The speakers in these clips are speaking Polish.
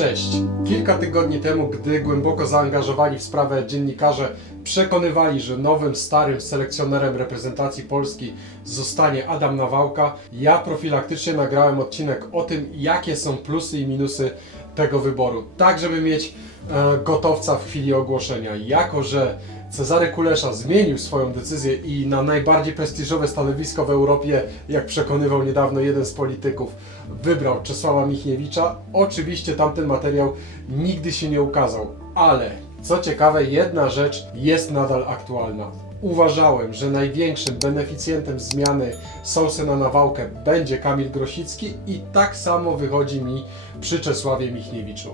Cześć. Kilka tygodni temu, gdy głęboko zaangażowani w sprawę dziennikarze przekonywali, że nowym, starym selekcjonerem reprezentacji Polski zostanie Adam Nawałka, ja profilaktycznie nagrałem odcinek o tym, jakie są plusy i minusy tego wyboru. Tak, żeby mieć e, gotowca w chwili ogłoszenia. Jako, że Cezary Kulesza zmienił swoją decyzję i na najbardziej prestiżowe stanowisko w Europie, jak przekonywał niedawno jeden z polityków, wybrał Czesława Michniewicza. Oczywiście tamten materiał nigdy się nie ukazał, ale co ciekawe, jedna rzecz jest nadal aktualna. Uważałem, że największym beneficjentem zmiany Sousy na nawałkę będzie Kamil Grosicki i tak samo wychodzi mi przy Czesławie Michniewiczu.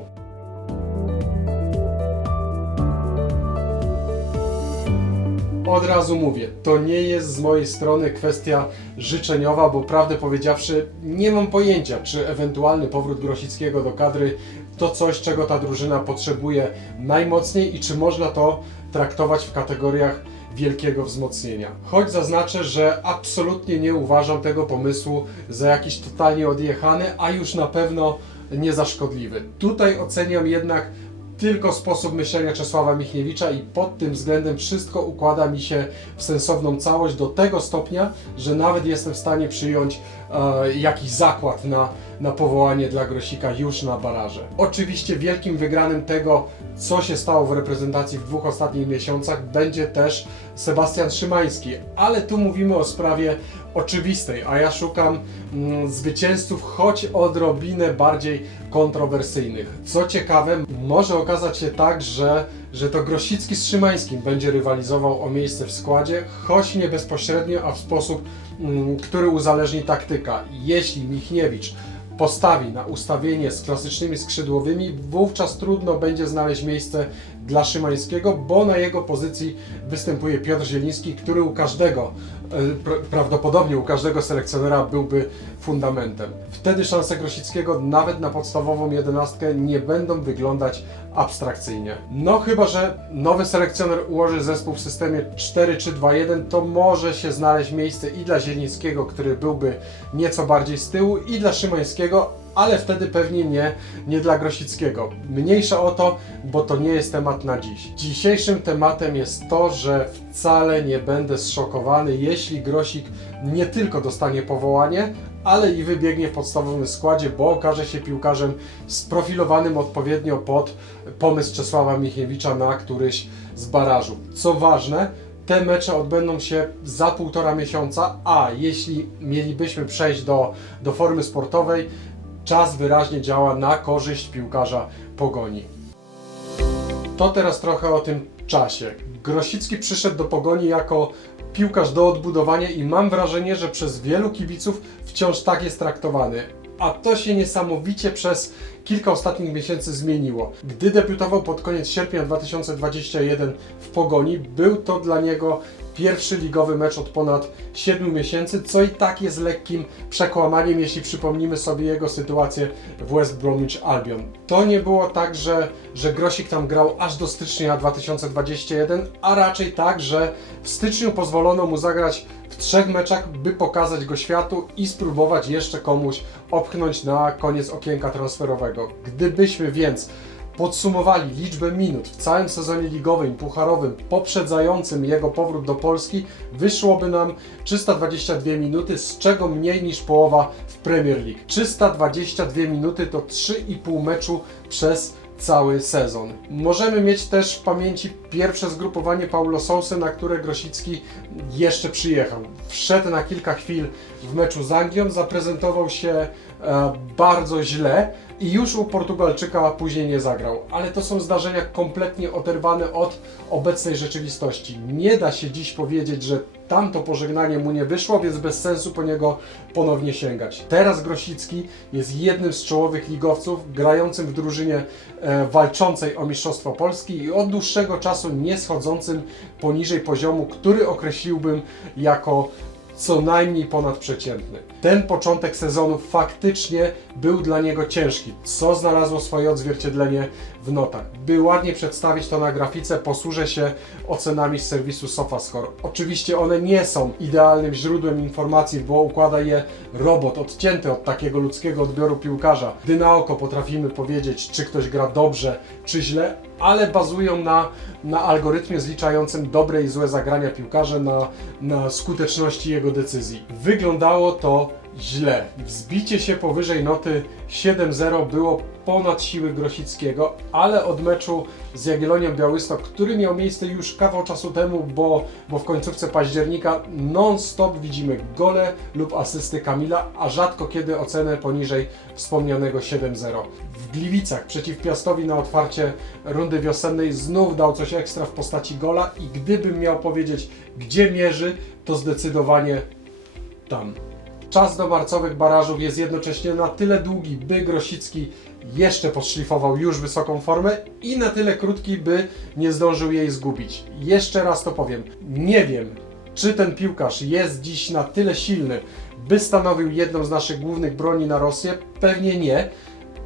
Od razu mówię, to nie jest z mojej strony kwestia życzeniowa, bo prawdę powiedziawszy, nie mam pojęcia, czy ewentualny powrót Grosickiego do kadry to coś, czego ta drużyna potrzebuje najmocniej i czy można to traktować w kategoriach wielkiego wzmocnienia. Choć zaznaczę, że absolutnie nie uważam tego pomysłu za jakiś totalnie odjechany, a już na pewno nie za szkodliwy. Tutaj oceniam jednak tylko sposób myślenia Czesława Michniewicza i pod tym względem wszystko układa mi się w sensowną całość do tego stopnia, że nawet jestem w stanie przyjąć e, jakiś zakład na, na powołanie dla Grosika już na baraże. Oczywiście wielkim wygranym tego, co się stało w reprezentacji w dwóch ostatnich miesiącach, będzie też Sebastian Szymański, ale tu mówimy o sprawie oczywistej, a ja szukam mm, zwycięzców, choć odrobinę bardziej kontrowersyjnych. Co ciekawe, może okazać się tak, że, że to Grosicki z Szymańskim będzie rywalizował o miejsce w składzie, choć nie bezpośrednio, a w sposób, mm, który uzależni taktyka. Jeśli Michniewicz postawi na ustawienie z klasycznymi skrzydłowymi, wówczas trudno będzie znaleźć miejsce dla Szymańskiego, bo na jego pozycji występuje Piotr Zieliński, który u każdego, e, pra- prawdopodobnie u każdego selekcjonera byłby fundamentem. Wtedy szanse Grosickiego nawet na podstawową jedenastkę nie będą wyglądać abstrakcyjnie. No chyba, że nowy selekcjoner ułoży zespół w systemie 4-3-2-1, to może się znaleźć miejsce i dla Zielińskiego, który byłby nieco bardziej z tyłu, i dla Szymańskiego, ale wtedy pewnie nie, nie dla Grosickiego. Mniejsza o to, bo to nie jest temat na dziś. Dzisiejszym tematem jest to, że wcale nie będę zszokowany, jeśli Grosik nie tylko dostanie powołanie, ale i wybiegnie w podstawowym składzie, bo okaże się piłkarzem sprofilowanym odpowiednio pod pomysł Czesława Michniewicza na któryś z barażów. Co ważne, te mecze odbędą się za półtora miesiąca, a jeśli mielibyśmy przejść do, do formy sportowej, czas wyraźnie działa na korzyść piłkarza pogoni. To teraz trochę o tym czasie. Grosicki przyszedł do pogoni jako piłkarz do odbudowania i mam wrażenie, że przez wielu kibiców wciąż tak jest traktowany. A to się niesamowicie przez kilka ostatnich miesięcy zmieniło. Gdy debiutował pod koniec sierpnia 2021 w Pogoni, był to dla niego pierwszy ligowy mecz od ponad 7 miesięcy, co i tak jest lekkim przekłamaniem, jeśli przypomnimy sobie jego sytuację w West Bromwich Albion. To nie było tak, że, że Grosik tam grał aż do stycznia 2021, a raczej tak, że w styczniu pozwolono mu zagrać w trzech meczach, by pokazać go światu i spróbować jeszcze komuś opchnąć na koniec okienka transferowego. Gdybyśmy więc podsumowali liczbę minut w całym sezonie ligowym, pucharowym poprzedzającym jego powrót do Polski, wyszłoby nam 322 minuty, z czego mniej niż połowa w Premier League. 322 minuty to 3,5 meczu przez cały sezon. Możemy mieć też w pamięci pierwsze zgrupowanie Paulo Sousy, na które Grosicki jeszcze przyjechał. Wszedł na kilka chwil w meczu z Anglią, zaprezentował się e, bardzo źle i już u Portugalczyka później nie zagrał. Ale to są zdarzenia kompletnie oderwane od obecnej rzeczywistości. Nie da się dziś powiedzieć, że tamto pożegnanie mu nie wyszło, więc bez sensu po niego ponownie sięgać. Teraz Grosicki jest jednym z czołowych ligowców, grającym w drużynie e, walczącej o Mistrzostwo Polski i od dłuższego czasu nie schodzącym poniżej poziomu, który określiłbym jako co najmniej ponadprzeciętny. Ten początek sezonu faktycznie był dla niego ciężki, co znalazło swoje odzwierciedlenie w notach. By ładnie przedstawić to na grafice, posłużę się ocenami z serwisu SofaScore. Oczywiście one nie są idealnym źródłem informacji, bo układa je robot odcięty od takiego ludzkiego odbioru piłkarza. Gdy na oko potrafimy powiedzieć, czy ktoś gra dobrze, czy źle, ale bazują na, na algorytmie zliczającym dobre i złe zagrania piłkarza, na, na skuteczności jego decyzji. Wyglądało to źle. Wzbicie się powyżej noty 7-0 było ponad siły Grosickiego, ale od meczu z Jagiellonią Białystok, który miał miejsce już kawał czasu temu, bo, bo w końcówce października non-stop widzimy gole lub asysty Kamila, a rzadko kiedy ocenę poniżej wspomnianego 7-0. W Gliwicach przeciw Piastowi na otwarcie rundy wiosennej znów dał coś ekstra w postaci gola i gdybym miał powiedzieć, gdzie mierzy, to zdecydowanie tam. Czas do marcowych barażów jest jednocześnie na tyle długi, by Grosicki jeszcze podszlifował już wysoką formę i na tyle krótki, by nie zdążył jej zgubić. Jeszcze raz to powiem. Nie wiem, czy ten piłkarz jest dziś na tyle silny, by stanowił jedną z naszych głównych broni na Rosję. Pewnie nie,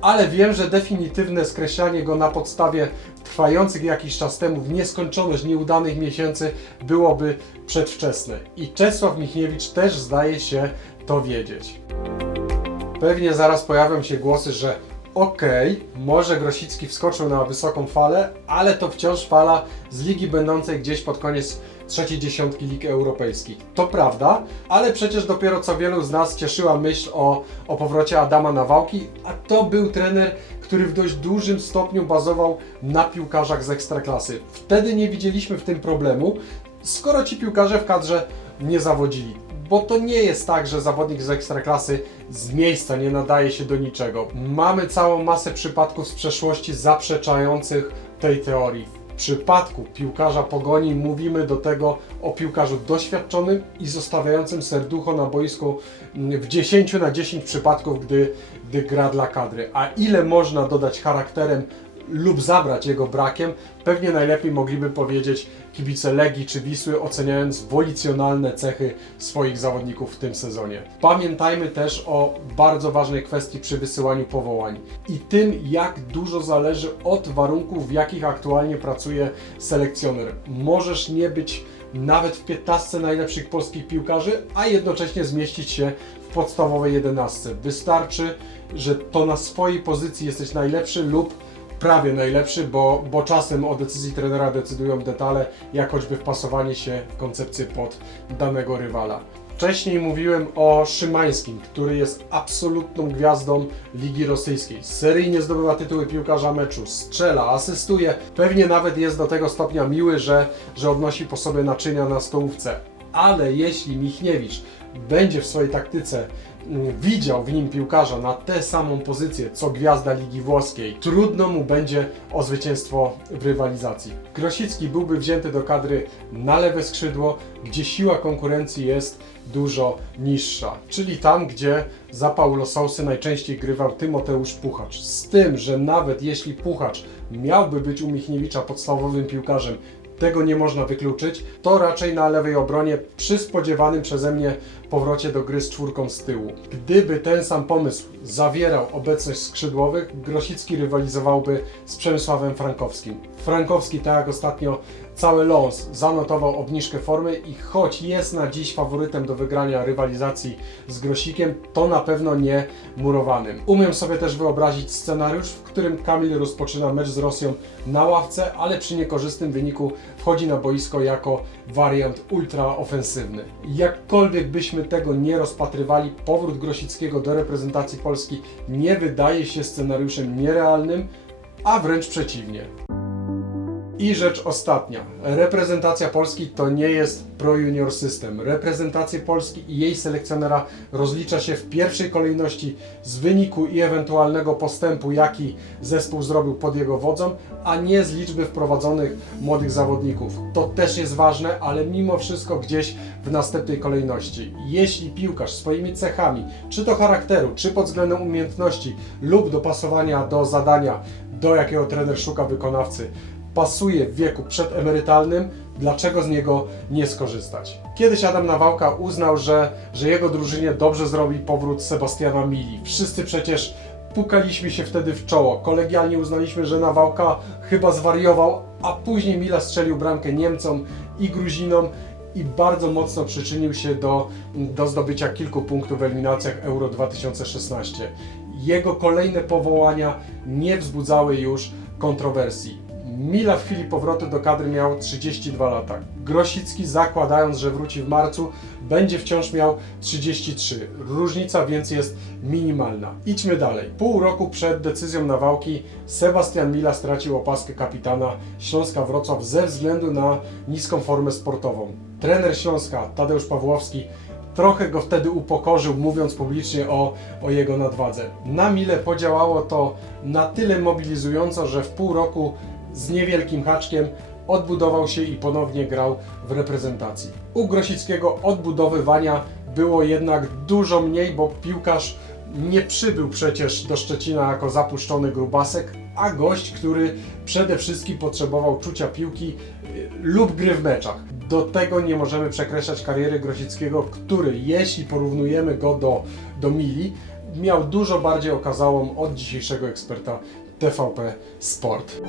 ale wiem, że definitywne skreślanie go na podstawie trwających jakiś czas temu w nieskończoność nieudanych miesięcy byłoby przedwczesne. I Czesław Michniewicz też zdaje się to wiedzieć. Pewnie zaraz pojawią się głosy, że okej, może Grosicki wskoczył na wysoką falę, ale to wciąż fala z ligi będącej gdzieś pod koniec trzeciej dziesiątki lig europejskich. To prawda, ale przecież dopiero co wielu z nas cieszyła myśl o, o powrocie Adama Nawałki, a to był trener, który w dość dużym stopniu bazował na piłkarzach z ekstraklasy. Wtedy nie widzieliśmy w tym problemu, skoro ci piłkarze w kadrze nie zawodzili. Bo to nie jest tak, że zawodnik z ekstraklasy z miejsca nie nadaje się do niczego. Mamy całą masę przypadków z przeszłości zaprzeczających tej teorii. W przypadku piłkarza pogoni mówimy do tego o piłkarzu doświadczonym i zostawiającym serducho na boisku mm, w 10 na 10 przypadków, gdy, gdy gra dla kadry. A ile można dodać charakterem lub zabrać jego brakiem, pewnie najlepiej mogliby powiedzieć kibice Legii czy Wisły, oceniając wolicjonalne cechy swoich zawodników w tym sezonie. Pamiętajmy też o bardzo ważnej kwestii przy wysyłaniu powołań i tym, jak dużo zależy od warunków, w jakich aktualnie pracuje selekcjoner. Możesz nie być nawet w 15 najlepszych polskich piłkarzy, a jednocześnie zmieścić się w podstawowej 11. Wystarczy, że to na swojej pozycji jesteś najlepszy lub prawie najlepszy, bo, bo czasem o decyzji trenera decydują detale, jak choćby wpasowanie się w koncepcję pod danego rywala. Wcześniej mówiłem o Szymańskim, który jest absolutną gwiazdą Ligi Rosyjskiej. Seryjnie zdobywa tytuły piłkarza meczu, strzela, asystuje. Pewnie nawet jest do tego stopnia miły, że, że odnosi po sobie naczynia na stołówce. Ale jeśli Michniewicz będzie w swojej taktyce widział w nim piłkarza na tę samą pozycję, co gwiazda Ligi Włoskiej, trudno mu będzie o zwycięstwo w rywalizacji. Grosicki byłby wzięty do kadry na lewe skrzydło, gdzie siła konkurencji jest dużo niższa, czyli tam, gdzie za Paulo Sousy najczęściej grywał Tymoteusz Puchacz. Z tym, że nawet jeśli Puchacz miałby być u Michniewicza podstawowym piłkarzem, tego nie można wykluczyć, to raczej na lewej obronie przy spodziewanym przeze mnie powrocie do gry z czwórką z tyłu. Gdyby ten sam pomysł zawierał obecność skrzydłowych, Grosicki rywalizowałby z Przemysławem Frankowskim. Frankowski, tak jak ostatnio cały Lons, zanotował obniżkę formy i choć jest na dziś faworytem do wygrania rywalizacji z Grosikiem, to na pewno nie murowanym. Umiem sobie też wyobrazić scenariusz, w którym Kamil rozpoczyna mecz z Rosją na ławce, ale przy niekorzystnym wyniku wchodzi na boisko jako wariant ultraofensywny. Jakkolwiek byśmy tego nie rozpatrywali, powrót Grosickiego do reprezentacji Polski nie wydaje się scenariuszem nierealnym, a wręcz przeciwnie. I rzecz ostatnia. Reprezentacja Polski to nie jest pro junior system. Reprezentację Polski i jej selekcjonera rozlicza się w pierwszej kolejności z wyniku i ewentualnego postępu, jaki zespół zrobił pod jego wodzą, a nie z liczby wprowadzonych młodych zawodników. To też jest ważne, ale mimo wszystko gdzieś w następnej kolejności. Jeśli piłkarz swoimi cechami, czy to charakteru, czy pod względem umiejętności lub dopasowania do zadania, do jakiego trener szuka wykonawcy, pasuje w wieku przedemerytalnym, dlaczego z niego nie skorzystać? Kiedyś Adam Nawałka uznał, że, że jego drużynie dobrze zrobi powrót Sebastiana Mili. Wszyscy przecież pukaliśmy się wtedy w czoło. Kolegialnie uznaliśmy, że Nawałka chyba zwariował, a później Mila strzelił bramkę Niemcom i Gruzinom i bardzo mocno przyczynił się do, do zdobycia kilku punktów w eliminacjach Euro 2016. Jego kolejne powołania nie wzbudzały już kontrowersji. Mila w chwili powrotu do kadry miał 32 lata. Grosicki zakładając, że wróci w marcu, będzie wciąż miał 33. Różnica więc jest minimalna. Idźmy dalej. Pół roku przed decyzją Nawałki Sebastian Mila stracił opaskę kapitana Śląska Wrocław ze względu na niską formę sportową. Trener Śląska Tadeusz Pawłowski trochę go wtedy upokorzył, mówiąc publicznie o, o jego nadwadze. Na Mile podziałało to na tyle mobilizująco, że w pół roku z niewielkim haczkiem odbudował się i ponownie grał w reprezentacji. U Grosickiego odbudowywania było jednak dużo mniej, bo piłkarz nie przybył przecież do Szczecina jako zapuszczony grubasek, a gość, który przede wszystkim potrzebował czucia piłki y, lub gry w meczach. Do tego nie możemy przekreślać kariery Grosickiego, który, jeśli porównujemy go do, do Mili, miał dużo bardziej okazałą od dzisiejszego eksperta TVP Sport.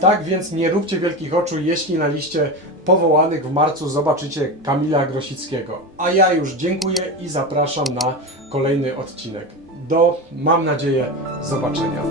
Tak więc nie róbcie wielkich oczu, jeśli na liście powołanych w marcu zobaczycie Kamila Grosickiego. A ja już dziękuję i zapraszam na kolejny odcinek. Do, mam nadzieję, zobaczenia.